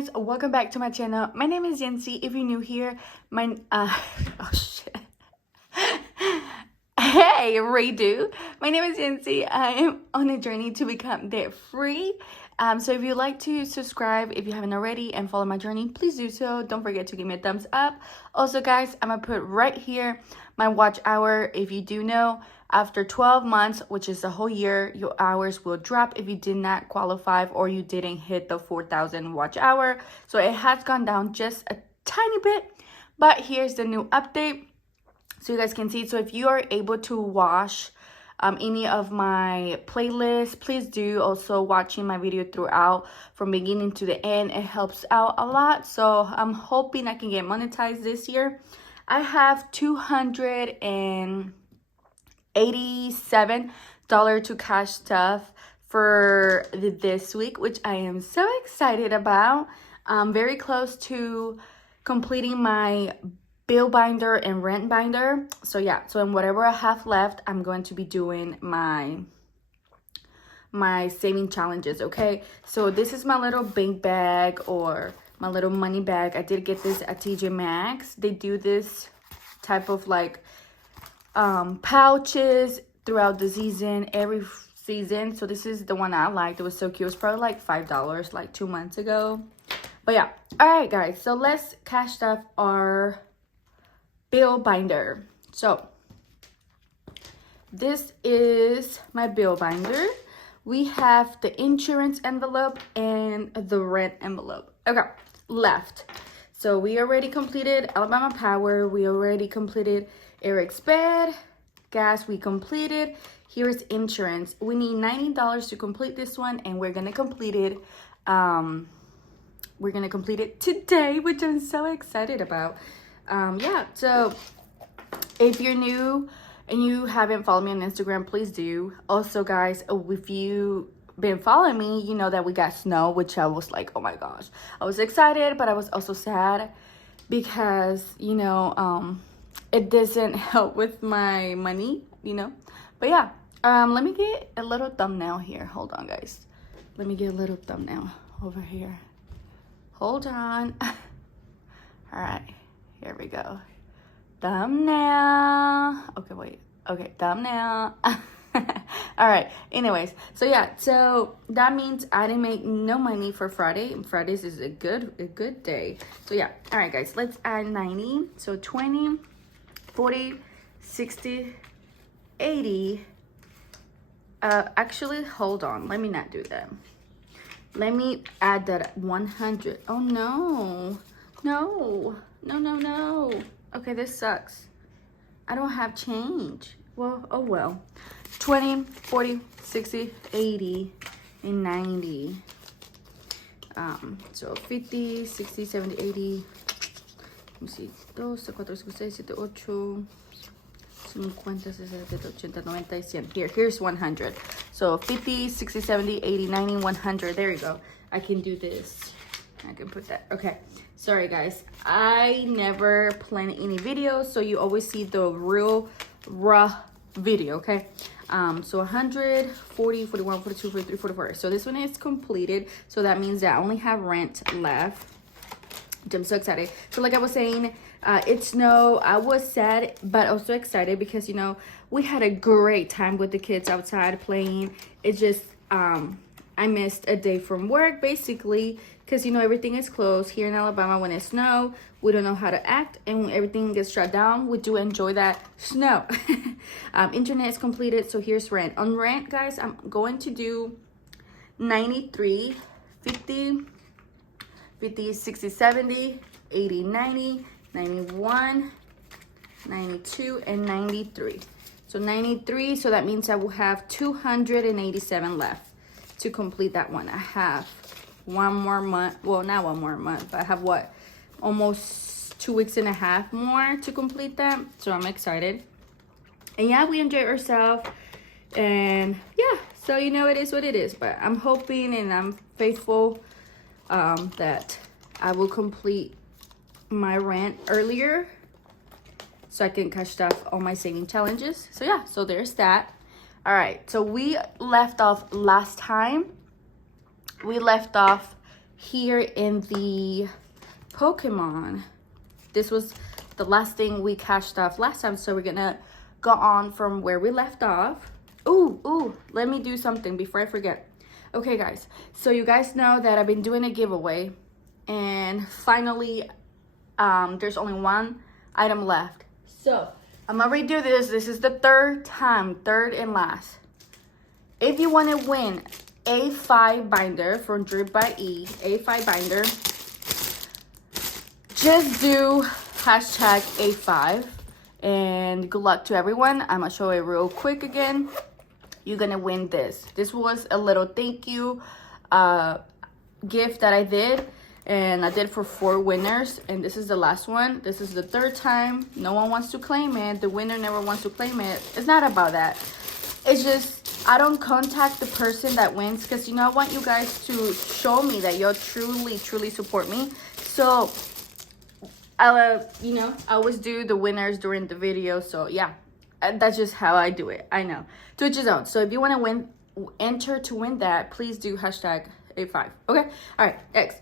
guys, welcome back to my channel. My name is Yancy. If you're new here, oh shit. Hey, redo. My name is Yancy. I am on a journey to become debt free. So if you'd like to subscribe, if you haven't already, and follow my journey, please do so. Don't forget to give me a thumbs up. Also, guys, I'm gonna put right here my watch hour. If you do know, after 12 months, which is a whole year, your hours will drop if you did not qualify or you didn't hit the 4,000 watch hour. So it has gone down just a tiny bit, but here's the new update so you guys can see. So if you are able to watch any of my playlists, please do. Also, watching my video throughout from beginning to the end, it helps out a lot. So I'm hoping I can get monetized this year. I have $287 to cash stuff for this week, which I am so excited about. I'm very close to completing my bill binder and rent binder. So yeah, so in whatever I have left, I'm going to be doing my saving challenges. Okay, so this is my little bank bag or my little money bag. I did get this at TJ Maxx. They do this type of like pouches throughout the season, every season. So this is the one I liked. It was so cute. It was probably like $5 like 2 months ago. But yeah, all right guys, so let's cash stuff our bill binder. So this is my bill binder. We have the insurance envelope and the rent envelope. Okay, left. So we already completed Alabama Power. We already completed Eric's bed. Gas we completed. Here's insurance. We need $90 to complete this one, and we're gonna complete it. We're gonna complete it today, which I'm so excited about. Yeah, so if you're new and you haven't followed me on Instagram, please do. Also, guys, if you been following me, you know that we got snow, which I was like, oh my gosh, I was excited, but I was also sad because, you know, it doesn't help with my money, you know. But yeah, let me get a little thumbnail here. Hold on, guys. Let me get a little thumbnail over here. Hold on. All right, here we go. Thumbnail. Okay, wait. Okay, thumbnail. All right, anyways, so yeah, so that means I didn't make no money for Friday. Fridays is a good day. So yeah, all right guys, let's add 90. So 20, 40, 60, 80. Actually, hold on, let me not do that. Let me add that 100. Oh no. Okay, this sucks. I don't have change. Well, oh well. 20, 40, 60, 80, and 90. So 50, 60, 70, 80. Let me see. 2, 4, 5, 6, 7, 8, 50, 60, 70, 80, 90, 100. Here's 100. So 50, 60, 70, 80, 90, 100. There you go. I can do this. I can put that. Okay. Sorry, guys. I never plan any videos, so you always see the real raw video, okay? So 100, 40, 41, 42, 43, 44. So this one is completed. So that means that I only have rent left. I'm so excited. So like I was saying, it snowed. I was sad, but also excited because, you know, we had a great time with the kids outside playing. It just, I missed a day from work, basically, because, you know, everything is closed here in Alabama. When it snows, we don't know how to act, and when everything gets shut down, we do enjoy that snow. Internet is completed, so here's rent. On rent, guys, I'm going to do 93, 50, 50, 60, 70, 80, 90, 91, 92, and 93. So 93, so that means I will have 287 left to complete that one. I have one more month. Well, not one more month, but I have what? Almost 2 weeks and a half more to complete that. So I'm excited. And yeah, we enjoyed ourselves. And yeah, so you know, it is what it is. But I'm hoping and I'm faithful that I will complete my rent earlier so I can cash stuff on my saving challenges. So yeah, so there's that. All right, so we left off last time. We left off here in the Pokemon. This was the last thing we cashed off last time, so we're gonna go on from where we left off. Ooh, let me do something before I forget. Okay, guys, so you guys know that I've been doing a giveaway, and finally, there's only one item left. So I'm gonna redo this. This is the third and last. If you want to win A5 binder from Drip by E, A5 binder, just do hashtag A5, and good luck to everyone. I'm gonna show it real quick again. You're gonna win this. This was a little thank you gift that I did, and I did for 4 winners, and this is the last one. This is the third time. No one wants to claim it. The winner never wants to claim it. It's not about that. It's just I don't contact the person that wins, because I want you guys to show me that you'll truly support me. So I always do the winners during the video. So yeah, that's just how I do it. I know, to each his own. So if you want to enter to win that, please do hashtag A5. Okay, all right, next.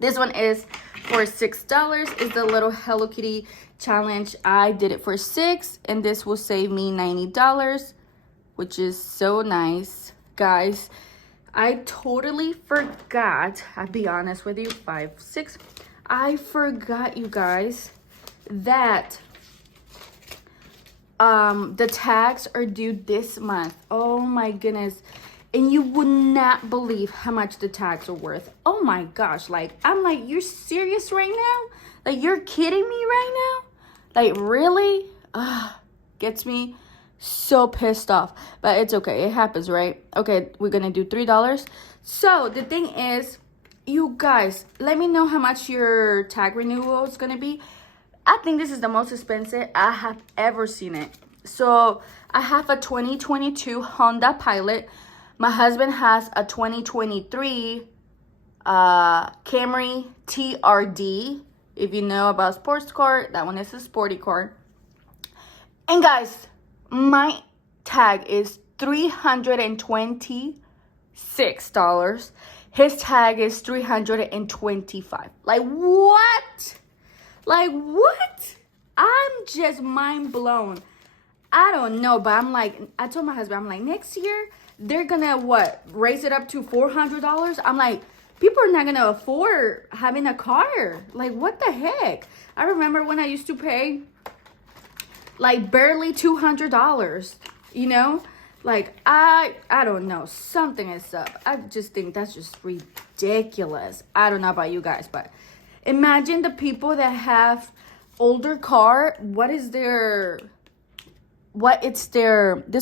This one is for $6. Is the little Hello Kitty challenge. I did it for $6, and this will save me $90, which is so nice, guys. I totally forgot. I'll be honest with you, 5, 6. I forgot, you guys, that the tags are due this month. Oh my goodness. And you would not believe how much the tags are worth. Oh my gosh. Like, I'm like, you're serious right now? Like, you're kidding me right now? Like, really? Gets me so pissed off. But it's okay. It happens, right? Okay, we're gonna do $3. So the thing is, you guys, let me know how much your tag renewal is gonna be. I think this is the most expensive I have ever seen it. So I have a 2022 Honda Pilot. My husband has a 2023 Camry TRD. If you know about sports car, that one is a sporty car. And guys, my tag is $326. His tag is $325. Like, what? Like, what? I'm just mind blown. I don't know, but I'm like, I told my husband, I'm like, next year, they're gonna, raise it up to $400? I'm like, people are not gonna afford having a car. Like, what the heck? I remember when I used to pay, like, barely $200, Like, I don't know. Something is up. I just think that's just ridiculous. I don't know about you guys, but imagine the people that have older car. This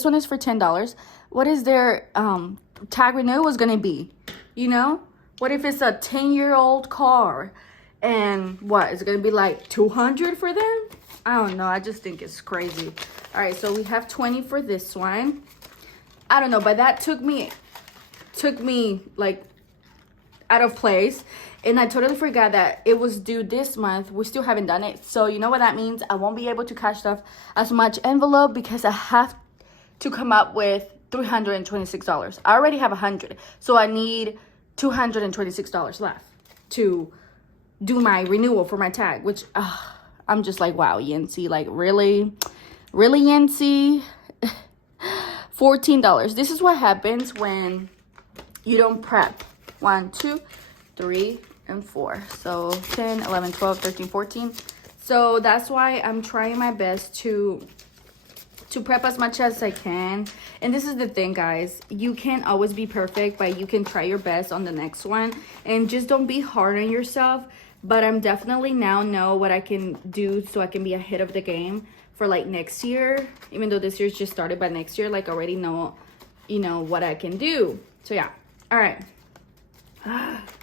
one is for $10. What is their tag renewal is gonna be? What if it's a 10-year-old car, and what is it gonna be, like $200 for them? I don't know. I just think it's crazy. All right, so we have 20 for this one. I don't know, but that took me like out of place, and I totally forgot that it was due this month. We still haven't done it, so you know what that means. I won't be able to cash off as much envelope because I have to come up with $326. I already have $100, so I need $226 left to do my renewal for my tag, which I'm just like, wow, Yancy, like, really Yancy? $14. This is what happens when you don't prep. 1, 2, 3, and 4. So 10, 11, 12, 13, 14. So that's why I'm trying my best to prep as much as I can. And this is the thing, guys. You can't always be perfect, but you can try your best on the next one. And just don't be hard on yourself. But I'm definitely now know what I can do so I can be ahead of the game for like next year. Even though this year's just started, but next year, like, already know, what I can do. So yeah. All right.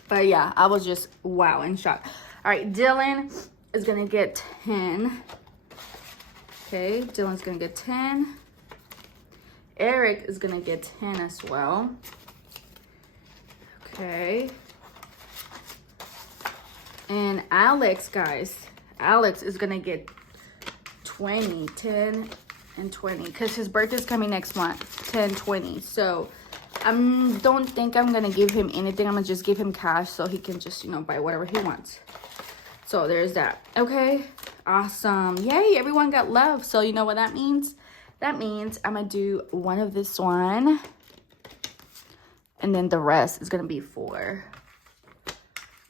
But yeah, I was just wow in shock. All right, Dylan is gonna get 10. Okay, Dylan's gonna get 10. Eric is gonna get 10 as well. Okay. And Alex, guys, Alex is gonna get 20, 10, and 20, because his birthday's coming next month, 10, 20. So don't think I'm gonna give him anything. I'm gonna just give him cash so he can just, you know, buy whatever he wants. So there's that. Okay, awesome. Yay, everyone got love. So you know what that means? That means I'm gonna do one of this one, and then the rest is gonna be for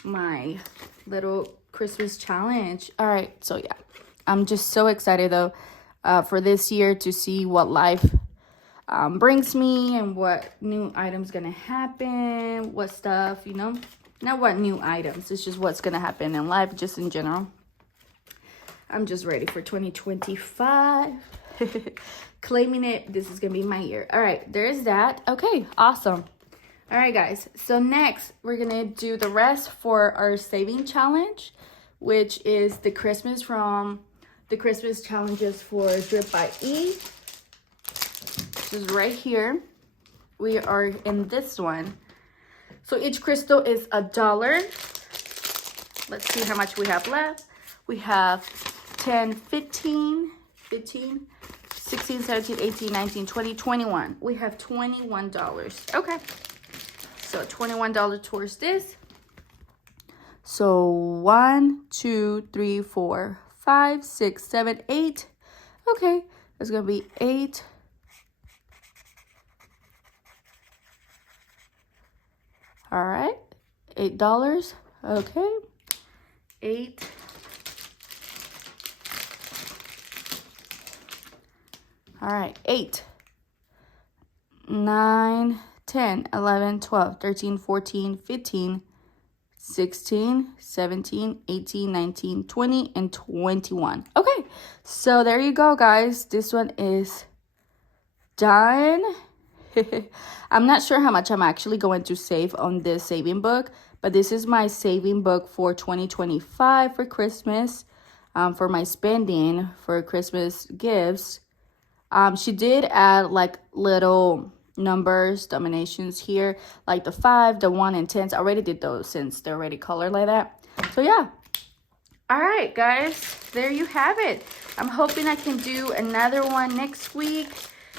my little Christmas challenge. All right, so yeah, I'm just so excited though for this year to see what life brings me and what new items gonna happen, what stuff, you know, not what new items, it's just what's gonna happen in life, just in general. I'm just ready for 2025. Claiming it, this is gonna be my year. All right, there's that. Okay, awesome. All right, guys, so next we're gonna do the rest for our saving challenge, which is the Christmas challenges for Drip by E. This is right here. We are in this one. So each crystal is $1. Let's see how much we have left. We have 10, 15, 16, 17, 18, 19, 20, 21. We have $21. Okay. So $21 towards this. So 1, 2, 3, 4, 5, 6, 7, 8. Okay. There's going to be 8. All right. $8. Okay. 8. All right, 8, 9, 10, 11, 12, 13, 14, 15, 16, 17, 18, 19, 20, and 21. Okay, so there you go, guys. This one is done. I'm not sure how much I'm actually going to save on this saving book, but this is my saving book for 2025 for Christmas, for my spending for Christmas gifts. She did add like little numbers, dominations here, like the 5, the 1, and 10s. I already did those since they're already colored like that. So yeah. All right, guys, there you have it. I'm hoping I can do another one next week.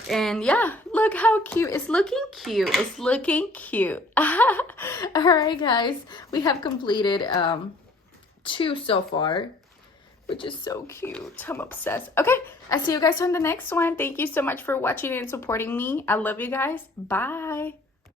And yeah, look how cute. It's looking cute. It's looking cute. All right, guys, we have completed 2 so far, which is so cute. I'm obsessed. Okay, I'll see you guys on the next one. Thank you so much for watching and supporting me. I love you guys. Bye.